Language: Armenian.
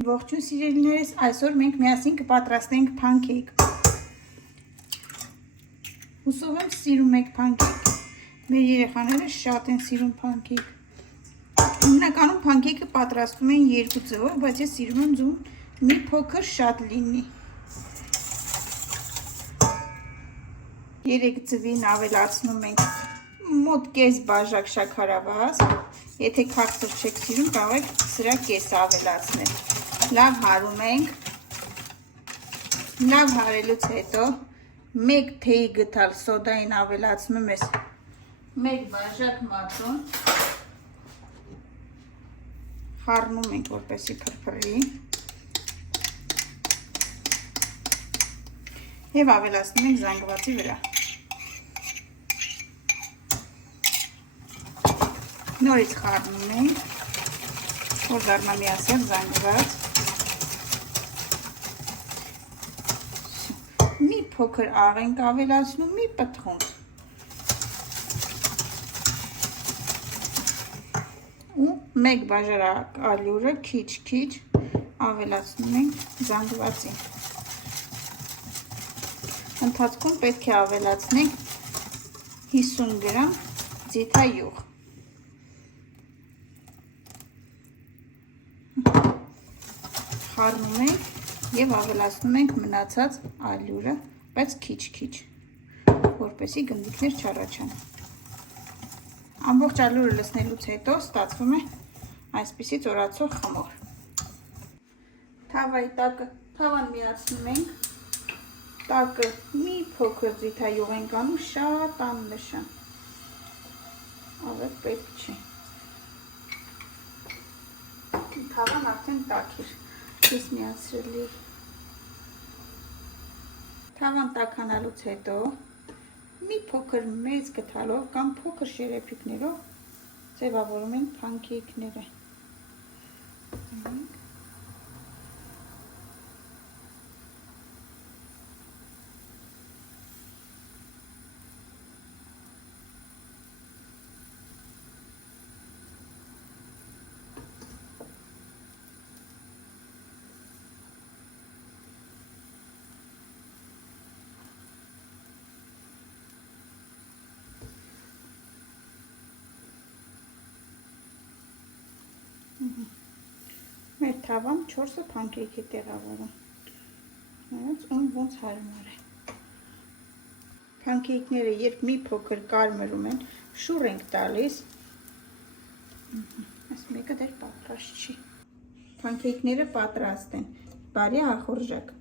Ողջույն սիրելիներս, այսօր մենք միասին կպատրաստենք փանքեյք։ Հուսով եմ սիրում եք փանքեյք։ Մեր երեխաները շատ են սիրում փանքեյք։ Հիմնականում փանքեյքը պատրաստում են երկու ձևով, բայց ես սիրում եմ ձուն մի փոքր շատ լինի։ 3 ձվին ավելացնում ենք մոտ կես բաժակ շաքարավազ։ Եթե քաղցր չեք սիրում, կարող եք սրա կեսը ավելացնել։ Լավ հարում ենք։ Լավ հարելուց հետո 1 թեյ գթալ սոդային ավելացնում ես 1 բաժակ մածուն։ Խառնում ենք, որպեսզի փրփրի։ Եվ ավելացնում ենք զանգվածի վրա։ Նորից խառնում ենք, որ դառնա միասին զանգված։ Մի փոքր աղ ենք ավելացնում, մի պտղուն։ Ու 1 բաժակ ալյուրը քիչ ավելացնում ենք զանգվածին։ Ընթացքում պետք է ավելացնենք 50 գրամ ձիթայուղ։ Խառնում ենք և ավելացնում ենք մնացած ալյուրը, բայց քիչ, որպեսզի գնդիկներ չառաջան։ Ամբողջ ալյուրը լցնելուց հետո ստացվում է այսպիսի ծորացող խմոր։ Թավայի տակը թավան միացնում ենք, տակը մի փոքր ձիթայուղ ենք անում, շատ աննշան, ավելի պետք չի։ Թավան արդեն տաք էր, ես միացրել էի։ Թավան տաքանալուց հետո մի փոքր մեծ գթալով կամ փոքր շերեփիկներով ձևավորում ենք փանքեյքները։ Մեր թավան 4 փանքեյք է տեղավորում։ Ոնց հարմար է։ Փանքեյքները երբ մի փոքր կարմրում են, շուռ ենք տալիս։ Այս մեկը դեռ պատրաստ չի։ Փանքեյքները պատրաստ են։ Բարի ախորժակ։